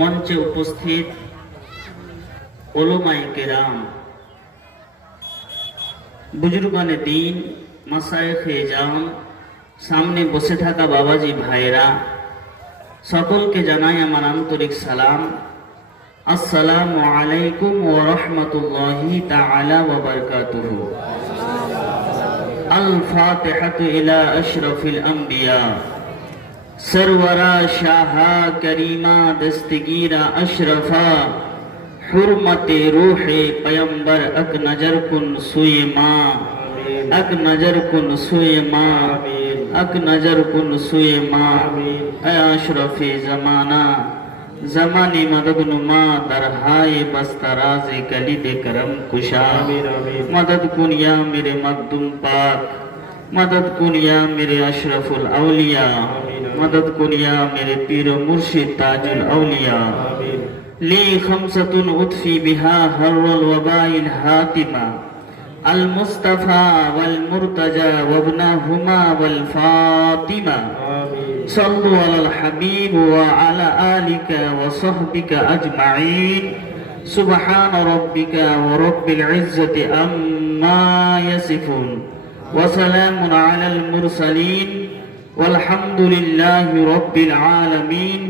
মঞ্চে উপস্থিত উলামায়ে কেরাম, বুজুর্গানে দ্বীন, মাশায়েখে জাম, সামনে বসে থাকা বাবাজি ভাইরা, সকলকে জানাই আমার আন্তরিক সালাম। আসসালামু আলাইকুম ওয়া রাহমাতুল্লাহি তাআলা ওয়া বারাকাতুহু। আল ফাতিহাতু ইলা আশরাফিল আম্বিয়া सरवरा शाहा करीमा दस्तगीरा अशरफा हुर्मते रूहे पैगंबर अक नजर कुन सुए माँ, अक नजर कुन सुए माँ, अक नजर कुन सुए माँ। अशरफे जमाना जमाने मदद नुमा दरहाए बस्तराज़े कलीद करम कुशा। मदद कुन या मेरे मखदूम पाक, मदद कुन या मेरे अशरफुल औलिया, मदद कुनिया मेरे पीर मुर्शिद ताजुल औलिया। ली खमसतुन उतफी बिहा हर्रल वबाइल हातिमा अल मुस्तफा वल मुर्तजा वब्नहुमा वल फातिमा। सल्लु अलल हबीब व अला आलिका व सहबिका अजमाइन। सुब्हान रब्बिका व रब्बिल इज्जति अम्मा यसिफुन व सलामुन अलल मुरसलीन والحمد لله رب العالمين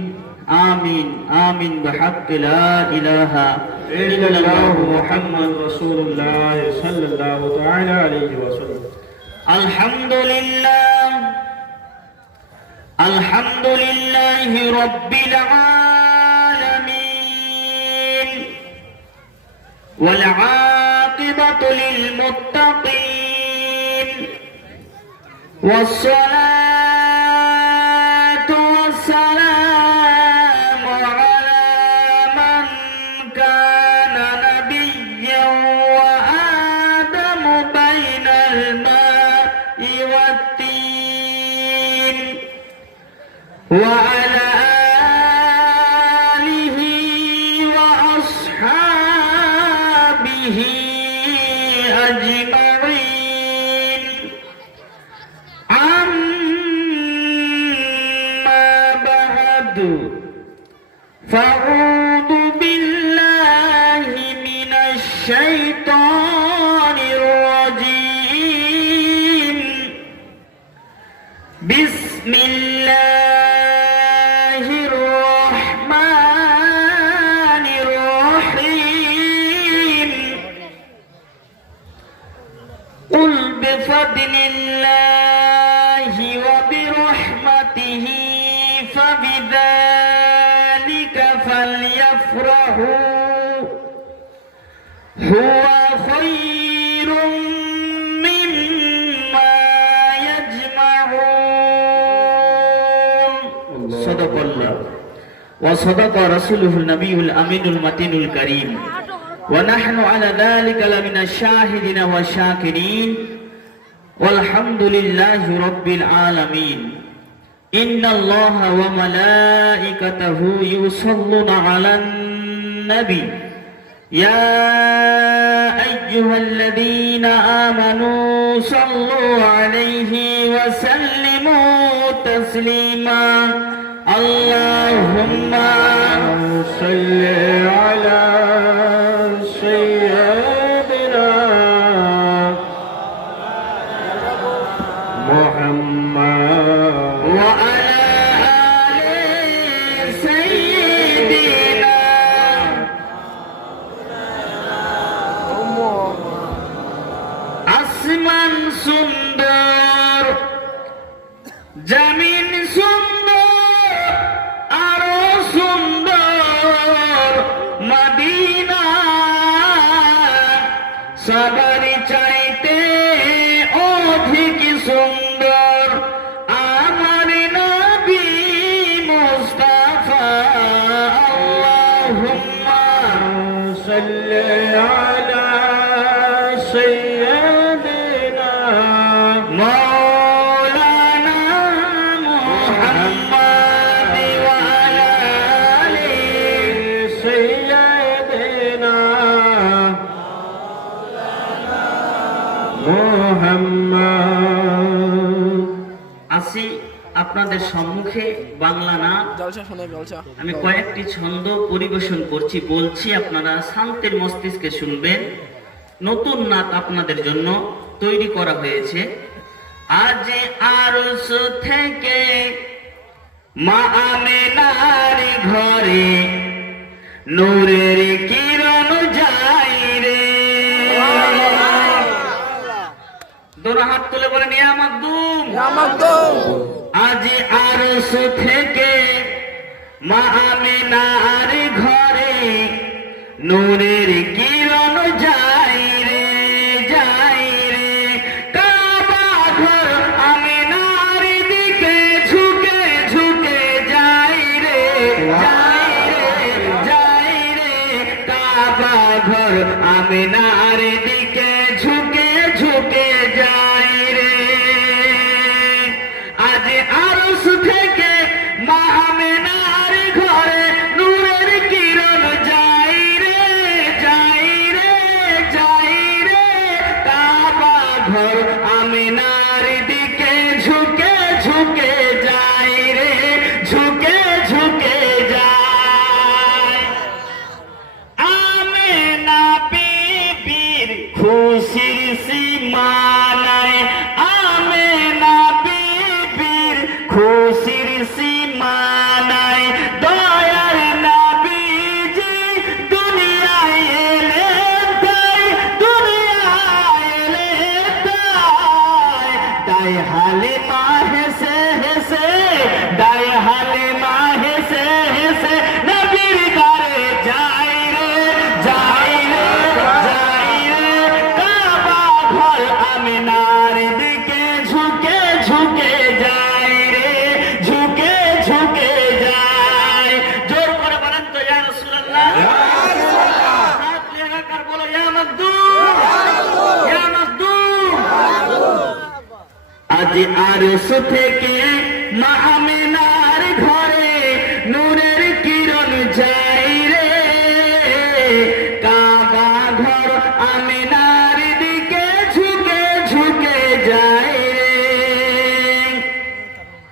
آمين آمين بحق لا إله إلا الله محمد رسول الله صلى الله تعالى عليه وسلم. الحمد لله الحمد لله رب العالمين والعاقبة للمتقين والصلاة وعلى آله وأصحابه أجمعين. أما بعد فأعوذ بالله من الشيطان الرجيم. بسم الله بفضل الله وبرحمته فبذلك فليفرحوا هو خير مما يجمعون. صدق الله وصدق رسوله النبي الأمين المتين الكريم ونحن على ذلك لمن الشاهدين والشاكرين والحمد لله رب العالمين. إن الله وملائكته يصلون على النبي يا أيها الذين آمنوا صلوا عليه وسلموا تسليما. اللهم صل على সুন্দর জমিন সুন্দর আরো সুন্দর মদিনা সবার চাইতে অধিক সুন্দর আমার নবী মুস্তাফা। আল্লাহুম্মা সাল্লি আলা সাইয়্যিদিনা মাওলানা মুহাম্মদ ওয়া আলা আলি সাইয়্যিদিনা মাওলানা মুহাম্মদ। আসি আপনাদের সম্মুখে বাংলা নাচ জলসা শোনে জলসা আমি কয়েকটি ছন্দ পরিবেশন করছি, বলছি, আপনারা শান্তির মস্তিষ্কে শুনবেন। নতুন নাচ আপনাদের জন্য তৈরি করা হয়েছে। আজ আরশ থেকে মা আমেনার ঘরে নূরের কিরণ যাই রে। দোনো হাত তুলে বলেন ইয়া মাকদুম। আজ আরশ থেকে মা আমেনার ঘরে নূরের কিরণ যাই রে, যাই রে। কাবা ঘর আমেনার দিকে ঝুঁকে ঝুঁকে যাই রে, যাই রে, যাই রে। কাবা ঘর আমেনার দিকে ঝুঁকে ঝুঁকে যাই রে। আজ আরশ থেকে মা আমেনার ঘরে নূরের কিরণ যাই রে, যাই রে, যাই রে। কাবা ঘর আমেনার দিকে ঝুঁকে ঝুঁকে যাই রে, ঝুঁকে ঝুঁকে যায়। আমেনা বিবির খুশির সীমা নাই, আমেনা বিবির খুশির সীমা নাই। দয়ার নবীজি দুনিয়ায় এলেন তাই, দুনিয়ায় এলেন তাই। তাই হালিমা হেসে হেসে, তাই হালিমা হেসে হেসে নবীর ঘরে যাই রে, যাই রে, যাই রে। কাবা ঘর আমিনার দিকে ঝুঁকে ঝুঁকে যাই রে, ঝুঁকে ঝুঁকে যাই। জোর করে বলেন তো ইয়া রাসূলুল্লাহ। হাত লাগাকার বলো ইয়া মাকদুম, ইয়া মাকদুম। আজ আরশ থেকে মা আমেনার ঘরে নূরের কিরণ যাই রে। কাবা ঘর আমেনার দিকে ঝুঁকে ঝুঁকে যাই রে।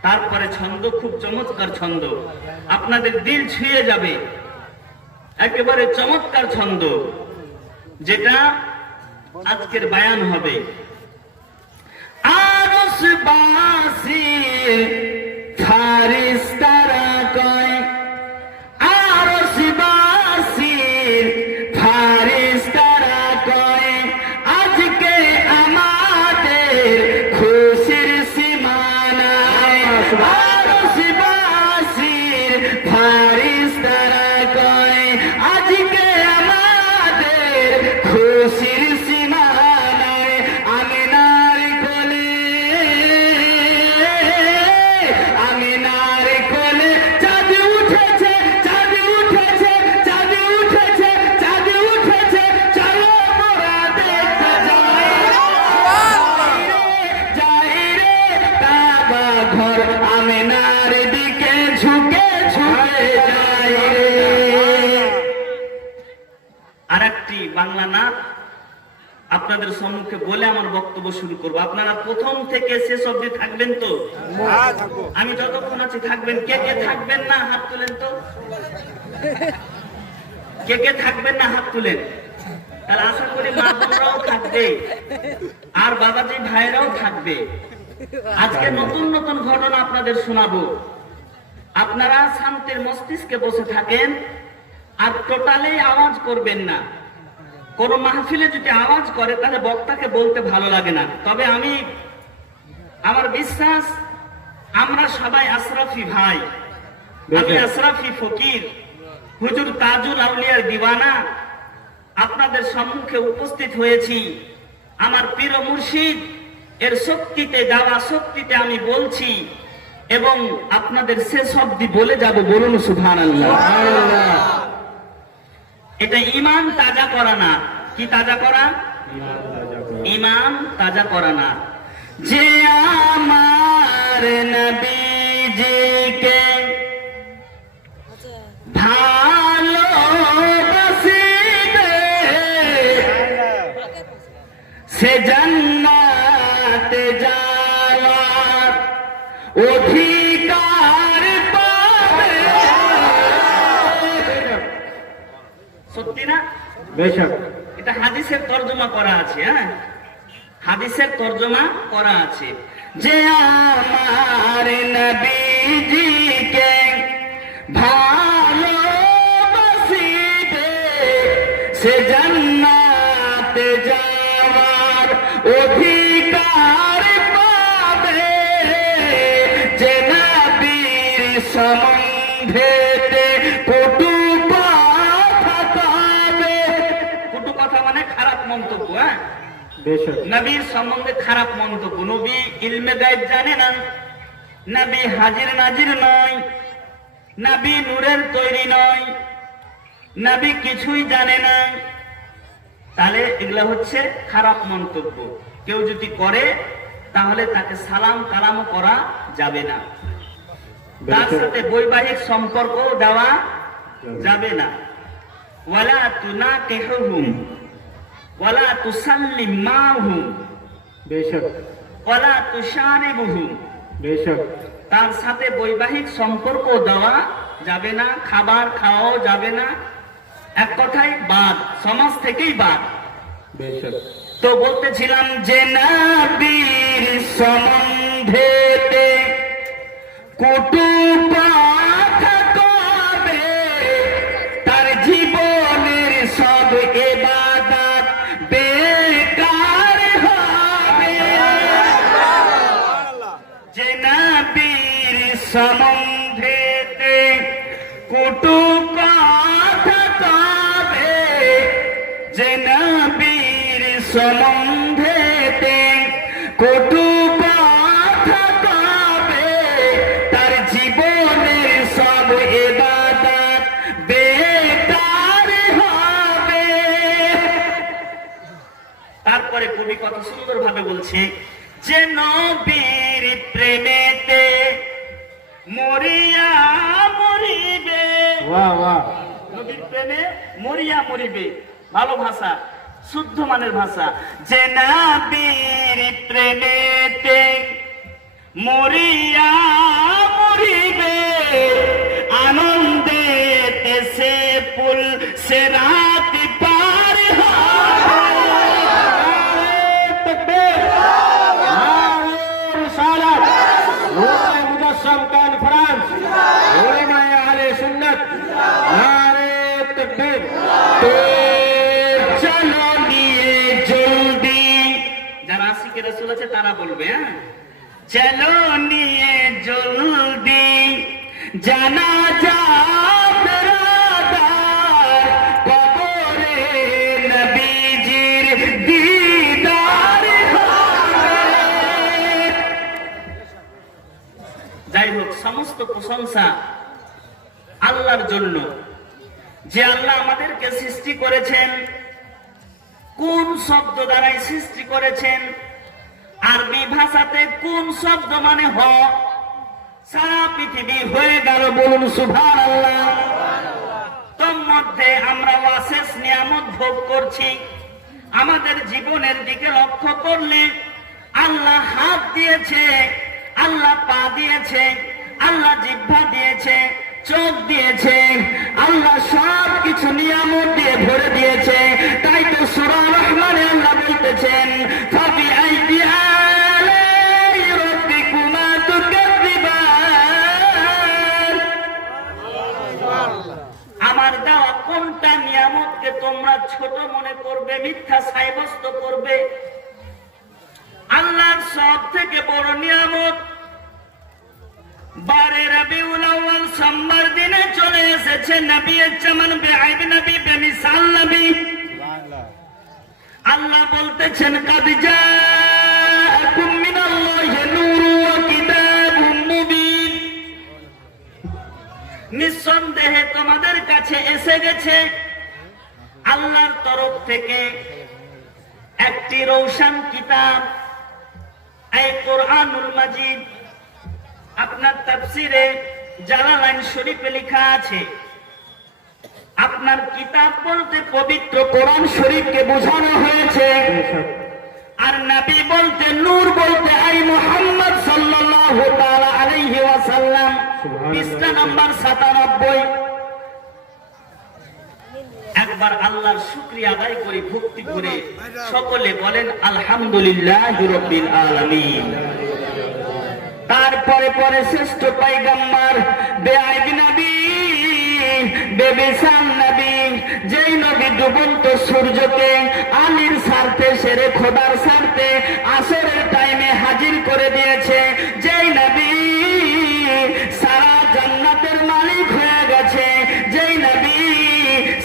তারপরে ছন্দ খুব চমৎকার ছন্দ, আপনাদের দিল ছুঁয়ে যাবে। একেবারে চমৎকার ছন্দ, যেটা আজকের বায়ান হবে। আরশবাসী ফারিস্তারা কয়, আরশবাসীর ফারিস্তারা কয়, আজকে আমাদের খুশির সীমা নাই। আরশবাসীর ফারিস্তারা কয়, আজকে আমাদের খুশির সীমা নাই। আমিনার কোলে, আমিনার কোলে চাঁদ উঠেছে, চাঁদ উঠেছে, চাঁদ উঠেছে, চাঁদ উঠেছে। চলো মোরা দেখতে যাই, যাই রে। কাবা ঘর আমিনার দিকে ঝুঁকে ঝুঁকে যাই রে। আরেকটি বাংলা নাচ আপনাদের সম্মুখে বলে আমার বক্তব্য শুরু করব। আপনারা প্রথম থেকে শেষ অবধি থাকবেন তো? আমি যতক্ষণ আছি থাকবেন। কে কে থাকবেন না হাত তুলেন তো? কে কে থাকবেন না হাত তুলেন। তাহলে আশা করি মা বোনরাও থাকবে আর বাবাজি ভাইরাও থাকবে। আজকে নতুন নতুন ঘটনা আপনাদের শোনাবো। আপনারা শান্তির মস্তিষ্কে বসে থাকেন আর টোটালি আওয়াজ করবেন না। কোন মাহফিলে যদি আওয়াজ করে তাহলে বক্তাকে বলতে ভালো লাগে না। তবে আমার বিশ্বাস আমরা সবাই আশরাফি ভাই, আমি আশরাফি ফকির, হুজুর তাজুল আউলিয়ার দিওয়ানা। আপনাদের সম্মুখে উপস্থিত হয়েছি আমার পীর মুর্শিদ এর শক্তিতে, দেওয়া শক্তিতে আমি বলছি এবং আপনাদের শেষ অবধি বলে যাব। বলুন সুবহানাল্লাহ। এটা ঈমান তাজা করা না। কি তাজা করা? ঈমান তাজা করা না। যে আমার নবীজিকে ভালোবাসিবে সে জান্নাতে যাওয়ার অধিকার পাবে। সত্যি না? বেশক। এটা হাদিসের তর্জমা করা আছে। হ্যাঁ, হাদিসের তর্জমা করা আছে যে আমার নবীজিকে ভালোবাসিবে সে জান্নাতে যাওয়ার অধিকার পাবে। যে নবীর সম্বন্ধে কটু কথা পাবে। কটু কথা মানে খারাপ মন্তব্য। হ্যাঁ, নবীর সম্বন্ধে খারাপ মন্তব্য। নবী ইলমে গায়েব জানে না, নবী হাজির নাজির নয়, নবী নূরের তৈরি নয়, নবী কিছুই জানে না। তাহলে এগুলা হচ্ছে খারাপ মন্তব্য। কেউ যদি করে তাহলে তাকে সালাম কালাম করা যাবে না, তার সাথে বৈবাহিক সম্পর্ক দেওয়া যাবে না। ওয়ালা তুনাকিহুহুম ওয়ালা তুসাল্লিম মাহুম বেশক ওয়ালা তুশারিবুহুম। বেশক। তার সাথে বৈবাহিক সম্পর্ক দেওয়া যাবে না, খাবার খাওয়াও যাবে না। এক কথায় বাদ, সমাজ থেকেই বাদ। বেশক। তো বলতেছিলাম যে নবীর সম্বন্ধে কটু কথা কবে, তার জীবনের সব ইবাদত বেকার হবে। যে নবীর সম্বন্ধে কটু কথা কবে, যে নবীর সম্বন্ধে কটু কথা কবে, তার জীবনের সব ইবাদত বেকার হবে। তারপরে কবি কত সুন্দর ভাবে বলছে যে নবীর প্রেমেতে মরিয়া মরিবে। বাহ বাহ। নবীর প্রেমে মরিয়া মরিবে। ভালো ভাষা, শুদ্ধ মানের ভাষা। যে নবীর প্রেমেতে মরিয়া মরিবে, আনন্দে সে পুল সে রাত পার কনফারেন্স উলামায়ে আহলে সুন্নাত নারে তাকবীর। চলো নিয়ে জলদি, যারা আশিকে রাসূল আছে তারা বলবে। হ্যাঁ, চলো নিয়ে জলদি জানাজা বেরাদার, কবরে নবীজির দিদার হবে। যাই হোক, সমস্ত প্রশংসা আল্লাহর জন্য, যে আল্লাহ আমাদেরকে সৃষ্টি করেছেন। কোন শব্দ দ্বারাই সৃষ্টি করেছেন? আরবি ভাষাতে কোন শব্দ মানে হ। সারা পৃথিবী হয়ে গেল, বলুন সুবহানাল্লাহ। তোর মধ্যে আমরা অশেষ নিয়ামত ভোগ করছি। আমাদের জীবনের দিকে লক্ষ্য করলে আল্লাহ হাত দিয়েছে, আল্লাহ পা দিয়েছে, আল্লাহ জিহ্বা দিয়েছে, চোখ দিয়েছে, আল্লাহ সব কিছু নিয়ামত দিয়ে ভরে দিয়েছে। তাই তো সূরা রহমানে আল্লাহ বলতেছেন ফাবিআইয়ি আলাই রাব্বিকুমা তুকাযযিবান। আমার দেওয়া কোনটা নিয়ামতকে তোমরা ছোট মনে করবে, মিথ্যা সাব্যস্ত করবে? আল্লাহর সব থেকে বড় নিয়ামত 12 রবিউল আউয়াল সোমবার দিনে চলে এসেছে নবী জামান বেআইব নবী বেমিসাল নবী। আল্লাহ বলতেছেন কাদ জাআকুম মিনাল্লাহি নূরুন ওয়া কিতাবুম মুবিন। নিঃসন্দেহে তোমাদের কাছে এসে গেছে আল্লাহর তরফ থেকে একটি রৌশন কিতাব, এই কোরআনুল মাজিদ। আপনার তাফসিরে জালালাইন শরীফে লেখা আছে, আপনার কিতাব বলতে পবিত্র কোরআন শরীফকে বোঝানো হয়েছে। আর নবী বলতে, নূর বলতে আই মুহাম্মদ সাল্লাল্লাহু তাআলা ওয়াসাল্লাম, পৃষ্ঠা নাম্বার 97। একবার আল্লাহর শুকরিয়া আদায় করে ভক্তি করে সকলে বলেন আলহামদুলিল্লাহি রাব্বিল আলামিন। তারপরে পরে শ্রেষ্ঠ পয়গম্বর বেআইব নবী, বেবিসান নবী, যেই নবী ডুবন্ত সূর্যকে আলীর স্বার্থে সেরে খোদার স্বার্থে আসরের টাইমে হাজির করে দিয়েছে, যেই নবী সারা জান্নাতের মালিক হয়ে গেছে, যেই নবী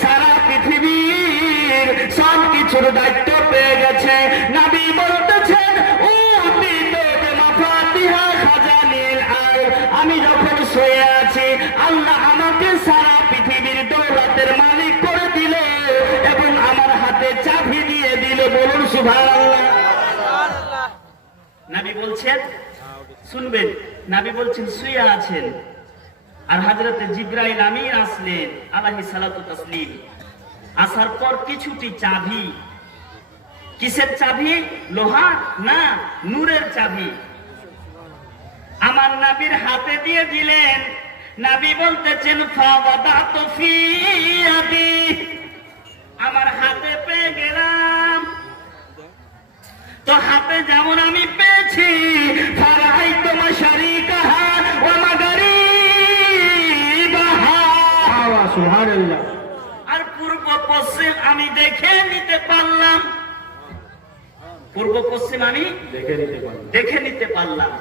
সারা পৃথিবীর সব কিছুর দায়িত্ব পেয়ে গেছে, নবী বলতেছেন আমি যখন শুয়ে আছি আল্লাহ আমাকে সারা পৃথিবীর দৌলতের মালিক করে দিল এবং আমার হাতে চাবি দিয়ে দিল। বলুন সুবহানাল্লাহ। নবী বলছেন, শুনবেন, নবী বলছেন শুয়ে আছেন আর হযরতে জিবরাইল আমিন আসলেন আলাইহিস সালাতু তাসলিম। আসার পর কিছুটি চাবি, কিসের চাবি? লোহা না, নূরের চাবি আমার নবীর হাতে দিয়ে দিলেন। নবী বলতেছেন ফাওয়াদাতু ফি ইয়াদি, আমার হাতে পেয়ে গেলাম। তো হাতে যেমন আমি পেয়েছি, ফারাইতু মাশারিকাহা ওয়া মাগারিবাহা, সুবহানাল্লাহ, আর পূর্ব পশ্চিম আমি দেখে নিতে পারলাম। পূর্ব পশ্চিম আমি দেখে নিতে পারলাম।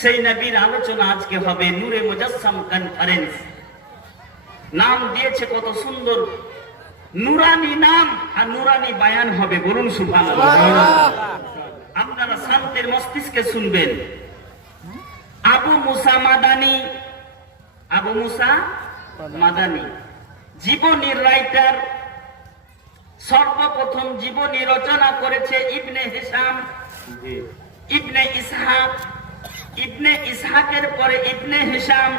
সেই নবীর আলোচনা আজকে হবে নূরে মুজাসসাম কনফারেন্স। নাম দিয়েছে কত সুন্দর, নুরানি নাম আর নুরানি বায়ান হবে। বলুন সুবহানাল্লাহ। আপনারা শান্তির মস্তিষ্কে শুনবেন। আবু মুসা মাদানী, আবু মুসা মাদানী জীবনীর রাইটার। সর্বপ্রথম জীবনী রচনা করেছে ইবনে হিশাম, ইবনে ইসহাক, ইবনে ইসহাকের পরে ইবনে হিশাম,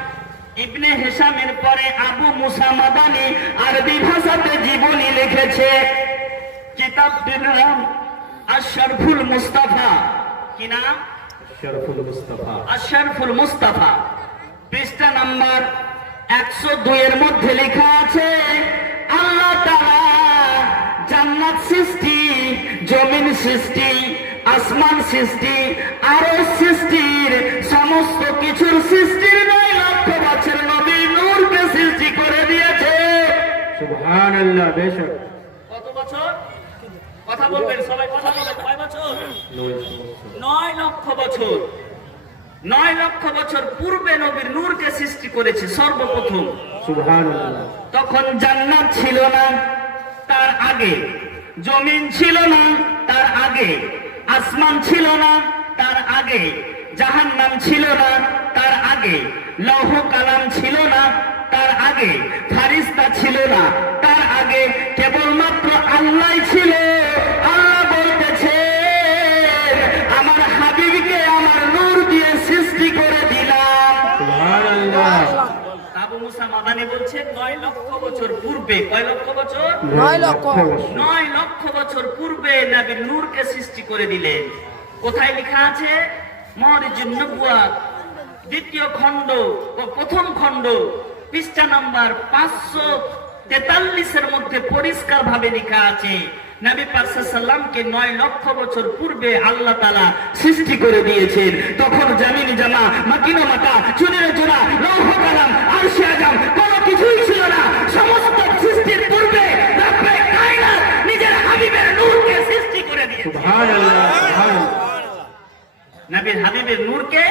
ইবনে হিশামের পরে আবু মুসা মাদানী আরবি ভাষাতে জীবনী লিখেছে। কিতাবটির নাম আশরাফুল মুস্তাফা। কি নাম? আশরাফুল মুস্তাফা। আশরাফুল মুস্তাফা। পৃষ্ঠা নাম্বার 102 এর মধ্যে লেখা আছে আল্লাহ তাআলা জান্নাত সৃষ্টি, জমিন সৃষ্টি, আসমান সৃষ্টি, আরো সৃষ্টির সমস্ত কিছুর সৃষ্টির 9 লক্ষ বছর নবী নূরকে সৃষ্টি করে দিয়েছে। সুবহানাল্লাহ। বেশক। কত বছর? কথা বলবেন সবাই, কথা বলবেন। কয় বছর? 9 লক্ষ বছর। 9 লক্ষ বছর পূর্বে নবীর নূরকে সৃষ্টি করেছে সর্বপ্রথম। সুবহানাল্লাহ। তখন জান্নাত ছিল না, তার আগে জমিন ছিল না, তার আগে আসমান ছিল না, তার আগে জাহান্নাম ছিল না, তার আগে লৌহ কালাম ছিল না, তার আগে ফারিস্তা ছিল না, তার আগে কেবলমাত্র আল্লাহ ছিল। আল্লাহ বলতেছে আমার হাবিবকে আমার নূর দিয়ে সৃষ্টি করে দিলাম। সুবহানাল্লাহ। আবু মুসা মাদানী বলছেন 9 লক্ষ বছর পূর্বে। কয় লক্ষ বছর? 9 লক্ষ। 9 লক্ষ বছর পূর্বে নবীর নূরকে সৃষ্টি করে দিলেন। কোথায় লেখা আছে? মারিজুন নবুয়াত, দ্বিতীয় খণ্ড ও প্রথম খণ্ড, পৃষ্ঠা নাম্বার 543 এর মধ্যে পরিষ্কার ভাবে লেখা আছে নবী পাক সাল্লাল্লাহু আলাইহি সাল্লামকে 9 লক্ষ বছর পূর্বে আল্লাহ তাআলা সৃষ্টি করে দিয়েছেন। তখন জামিন জামা, মাকিনা মাতা, চুনের জোড়া, লৌহ কালাম, আরশে আজম কোনো কিছুই ছিল না। সমস্ত সৃষ্টির পূর্বে রব্বে কায়নাত নিজের হাবিবের নূরকে সৃষ্টি করে দিয়েছেন। সুবহানাল্লাহ। সুবহানাল্লাহ। নবীর হাবিবের নূরকে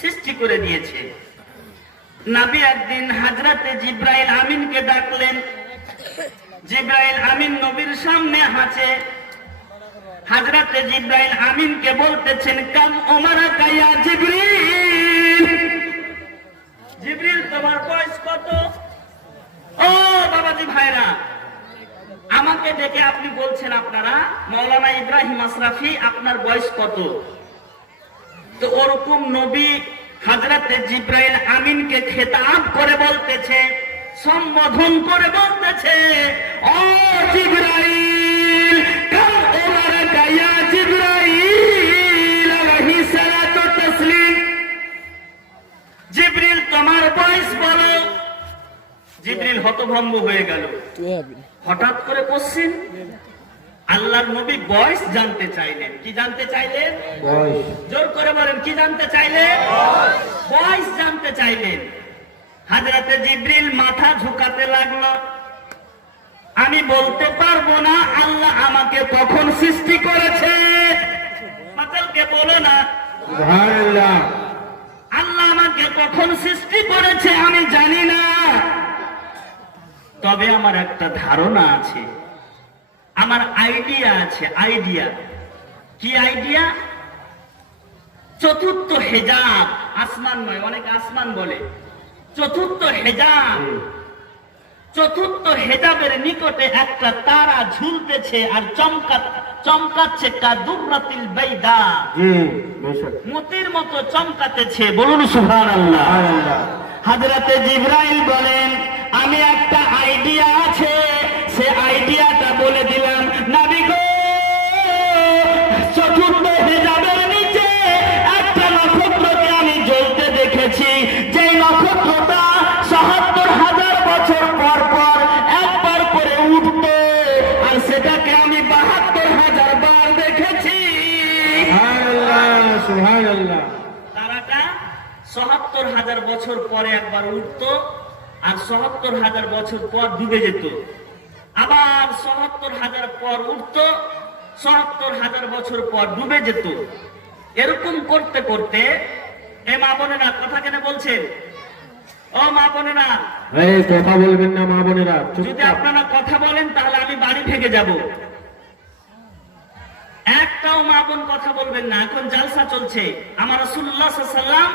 সৃষ্টি করে দিয়েছে। নবী একদিন হযরতে জিবরাইল আমিনকে ডাকলেন। জিবরাইল আমিন নবীর সামনে হাঁটে। হযরতে জিবরাইল আমিনকে বলতেছেন কাম ওমারা কায়া জিবরিল, জিবরিল তোমার বয়স কত? ও বাবাজি ভাইরা, আমাকে ডেকে আপনি বলছেন আপনারা মাওলানা ইব্রাহিম আশরাফি আপনার বয়স কত? তো ওরকম নবী হযরতে জিবরাইল আমিনকে খেতাব করে বলতেছে, সম্বোধন করে বলতেছে, ও জিবরাইল কাম ওমারা কায়া জিবরাইল আলাইহিস সালাতু তাসলিম। হতভম্ব হয়ে গেল। হঠাৎ করে কোশ্চিন, আল্লাহর নবী বয়স জানতে চাইলেন। কি জানতে চাইলেন? বয়স। জোর করে বলেন, কি জানতে চাইলেন? বয়স জানতে চাইলেন। হযরতে জিবরিল মাথা ঝুঁকাতে লাগলো। আমি বলতে পারবো না আল্লাহ আমাকে কখন সৃষ্টি করেছে। মাতালকে বলো না, সুবহানাল্লাহ। আল্লাহ আমাকে কখন সৃষ্টি করেছে আমি জানি না, তবে আমার একটা ধারণা আছে, আমার আইডিয়া আছে। আইডিয়া কি? আইডিয়া চতুর্থ হেজাব, আসমান নয়, অনেক আসমান বলে, চতুর্থ হেজাব। চতুর্থ হেজাবের নিকটে একটা তারা ঝুলতেছে আর চমকাচ্ছে কাদুরাতিল বাইদা, জি বেশক। মতির মতো চমকাতেছে। বলুন সুবহানাল্লাহ। সুবহানাল্লাহ। হযরতে জিবরাইল বলেন, আমি একটা আইডিয়া আছে, সে আইডিয়াটা বলে দিলাম। নবী গো, চতুর্থ হেজাবের নিচে একটা নক্ষত্রকে আমি জ্বলতে দেখেছি, যেই নক্ষত্রটা ৭৭,০০০ বছর পর পর একবার করে উঠতো, আর সেটাকে আমি ৭২,০০০ বার দেখেছি। সুবহানাল্লাহ। সুবহানাল্লাহ। তারাটা ৭৭,০০০ বছর পরে একবার উঠতো, আর ৭৭,০০০ বছর পর ডুবে যেত। আবার ৭৭,০০০ পর উঠতো, ৭৭,০০০ বছর পর ডুবে যেত। এরকম করতে করতে, এ মা বোনেরা কথা কেন বলছেন? ও মা বোনেরা, এই কথা বলবেন না মা বোনেরা, যদি চুপচাপ। আপনারা কথা বলেন তাহলে আমি বাড়ি থেকে যাব। একটাও মা বোন কথা বলবেন না। এখন জালসা চলছে। আমার রাসূলুল্লাহ সাল্লাল্লাহু আলাইহি ওয়াসাল্লাম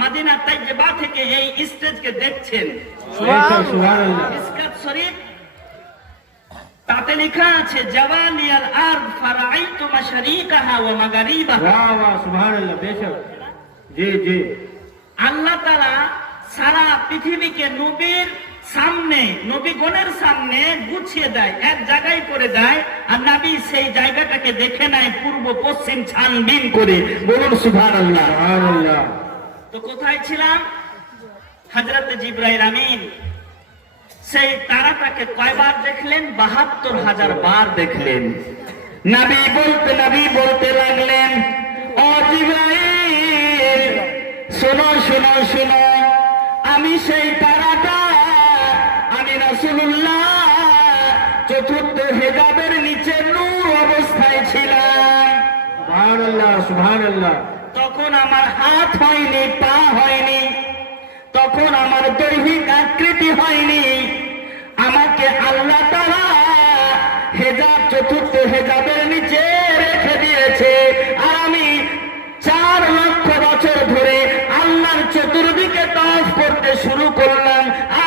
মদিনা তাইয়্যিবা থেকে এই স্টেজকে দেখছেন। সুবহানাল্লাহ। মিসকাত শরীফ, তাতে লেখা আছে, জাওয়ালিয়াল আরদ ফারাআইতু মাশারিকাহা ওয়া মাগারিবাহা। বাহ বাহ, সুবহানাল্লাহ, বেশক। জি জি। আল্লাহ তাআলা সারা পৃথিবীকে নবীর সামনে, নবীগণের সামনে গুছিয়ে দেয়, এক জায়গায় করে দেয়, আর নবী সেই জায়গাটাকে দেখে নেয় পূর্ব পশ্চিম ছানবিন করে। বলুন সুবহানাল্লাহ। সুবহানাল্লাহ। তো কোথায় ছিলাম? হযরতে জিবরাইল আমিন সেই তারাটাকে কয়বার দেখলেন? ৭২,০০০ বার দেখলেন। নবী বলতে লাগলেন, ও জিবরাইল, শোনো শোনো শোনো, আমি সেই তারাটা, আমি রাসূলুল্লাহ চতুর্থ হেজাবের নিচে নূর অবস্থায় ছিলাম। সুবহানাল্লাহ। সুবহানাল্লাহ। তখন আমার হাত হয়নি, পা হয়নি, তখন আমার দৈহিক আকৃতি হয়নি। আমাকে আল্লাহ তাআলা হেজাব, চতুর্থ হেজাবের নিচে রেখে দিয়েছে, আর আমি ৪ লক্ষ বছর ধরে আল্লাহর চতুর্দিকে তাওয়াফ করতে শুরু করলাম।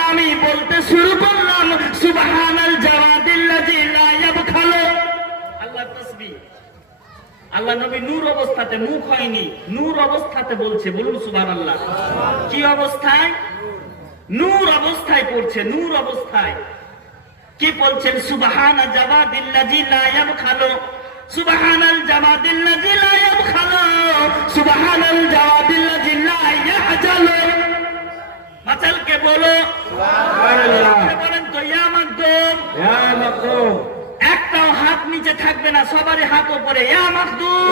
আমি বলতে শুরু করলাম, সুবহানাল জাওয়াদিল্লাযী লা ইয়াবখালু। আল্লাহর তাসবিহ। আল্লাহ নবী নূর অবস্থাতে, মুখ হয়নি, নূর অবস্থাতে বলছে। বলুন সুবহানাল্লাহ। কি অবস্থায়? নূর অবস্থায় পড়ছে, নূর অবস্থায়। কি বলছেন? সুবহানা জাওয়াদিল্লাযী লা ইয়াবখালু, সুবহানাল জাওয়াদিল্লাযী লা ইয়াবখালু, সুবহানাল জাওয়াদিল্লাযী লা ইয়াহজালু। মাতালকে বলো সুবহানাল্লাহ। বলেন তো, ইয়া মাকদুম। ইয়া মাকদুম। একটাও হাত নিচে থাকবে না, সবারই হাত উপরে। ইয়া মাকদুম।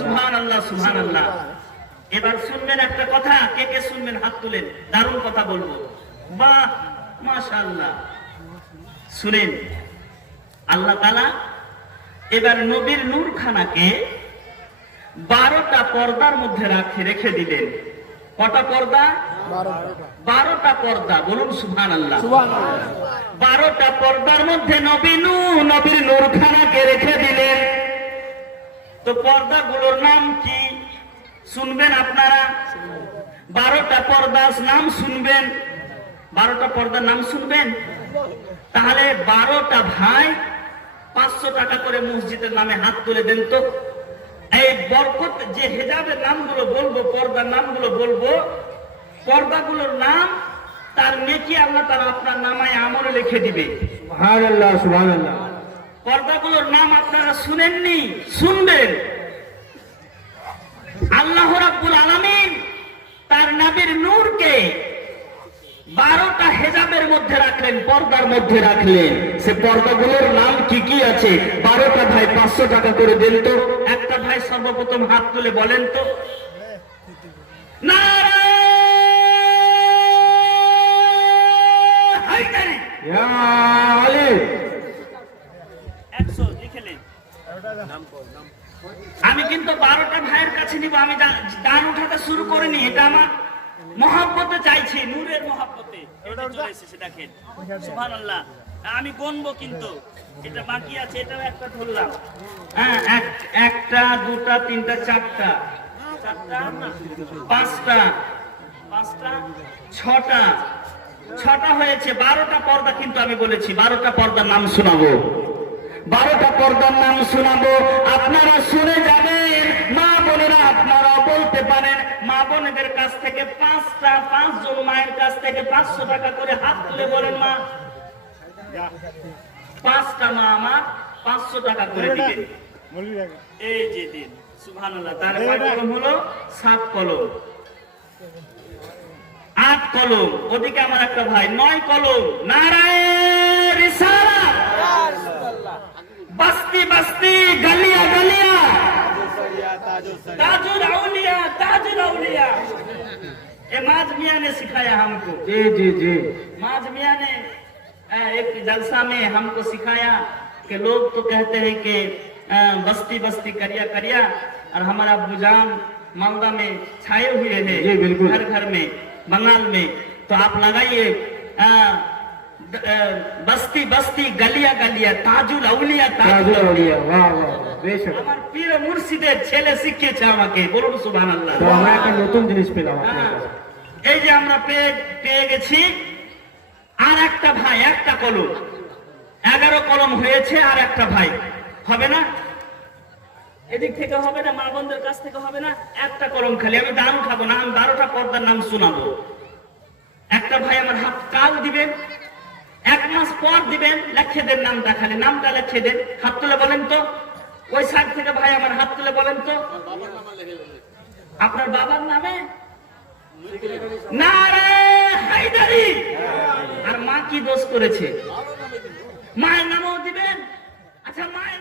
সুবহানাল্লাহ। সুবহানাল্লাহ। সুবহানাল্লাহ। এবার শুনবেন একটা কথা, কে কে শুনবেন হাত তুলেন, দারুণ কথা বলবো। বাহ, মাশাআল্লাহ। শুনেন, আল্লাহ তাআলা এবার নবীর নূরখানাকে 12টা পর্দার মধ্যে রেখে দিলেন। কটা পর্দা? 12টা পর্দা। বলুন সুবহানাল্লাহ। 12টা পর্দার মধ্যে নবীর নূরখানাকে রেখে দিলেন। তো পর্দাগুলোর নাম কি শুনবেন আপনারা? 12টা পর্দার নাম শুনবেন। 12টা পর্দার নাম শুনবেন। তাহলে 12টা ভাই 500 টাকা করে মসজিদের নামে হাত তুলে দেন তো। এই বরকত যে হেজাবের নামগুলো বলবো, পর্দার নামগুলো বলবো, পর্দাগুলোর নাম, তার নেকি আল্লাহ তাআলা আপনার নামায় আমলে লিখে দিবে। সুবহানাল্লাহ। সুবহানাল্লাহ। পর্দাগুলোর নাম আপনারা শুনেননি, শুনবেন। আল্লাহ রাব্বুল আলামিন তার নবীর নূরকে 12টা হেজাবের মধ্যে রাখলেন, পর্দার মধ্যে রাখলেন। সে পর্দাগুলোর নাম কি কি আছে? 12টা ভাই 500 টাকা করে দেন তো। একটা ভাই সর্বপ্রথম হাত তুলে বলেন তো। নারায়ণ হায়দারি। ইয়া আলী। 100 লিখে নেন। আমি কিন্তু 12টা ভাইয়ের কাছে নিব। আমি দান উঠাতে শুরু করিনি, এটা আমার মহব্বতে চাইছি, নূরের মহব্বতে। এটা চলে এসেছে, দেখেন সুবহানাল্লাহ। আমি গণবো কিন্তু, এটা বাকি আছে, এটাও একটা ধরলাম। হ্যাঁ, একটা, দুটা, তিনটা, চারটা, পাঁচটা, ছটা হয়েছে। 12টা পর্দা কিন্তু আমি বলেছি, 12টা পর্দার নাম শোনাবো। 12টা পর্দার নাম শোনাবো, আপনারা শুনে যাবেন। মা বোনেরা আপনারাও বলতে পারেন। মা বোনেদের কাছ থেকে 5 জন মায়ের কাছ থেকে 500 টাকা করে হাত তুলে বলেন মা। 5টা মা আমার 500 টাকা করে দিবেন। এই যে দিন, সুবহানাল্লাহ। তার কয় কলম হলো? 7 কলম, 8 কলম। ওদিকে আমার একটা ভাই 9 কলম। নারায়ে রিসালাত। बस्ती बस्ती गलिया गलिया ताजुल औलिया। ये माज मियां ने सिखाया हमको। जी जी जी। माज मियां ने एक जलसा में हमको सिखाया कि लोग तो कहते हैं कि बस्ती बस्ती करिया करिया, और हमारा बुजान मालदा में छाए हुए हैं। जी बिल्कुल। घर घर में, बंगाल में। तो आप लगाइए बस्ती बस्ती गलिया गलिया ताजुल औलिया তাজুল আউলিয়া। বাহ বাহ, বেশ। আমার পীর মুর্শিদের ছেলে শিখিয়েছে আমাকে, বলুন সুবহানাল্লাহ। তো আমরা একটা নতুন জিনিস পেলাম আপনার হ্যাঁ, কাছে। এই যে আমরা পেয়ে গেছি। আর একটা ভাই, একটা কলম, 11 কলম হয়েছে। আর একটা ভাই হবে না? এদিক থেকে হবে না? মা বোনদের কাছ থেকে হবে না? একটা কলম খালি। আমি দান খাবো না, আমি 12টা পর্দার নাম শোনাবো। একটা ভাই আমার হাত কাল দিবেন, 1 মাস পর দিবেন, লিখে দেন নামটা, খালি নামটা লিখে দেন। হাত তুলে বলেন তো। ওই সাইড থেকে ভাই আমার হাত তুলে বলেন তো। আপনার বাবার নামে? নারায়ে হায়দারি। আর মা কি দোষ করেছে? মায়ের নামও দিবেন। আচ্ছা, মায়ের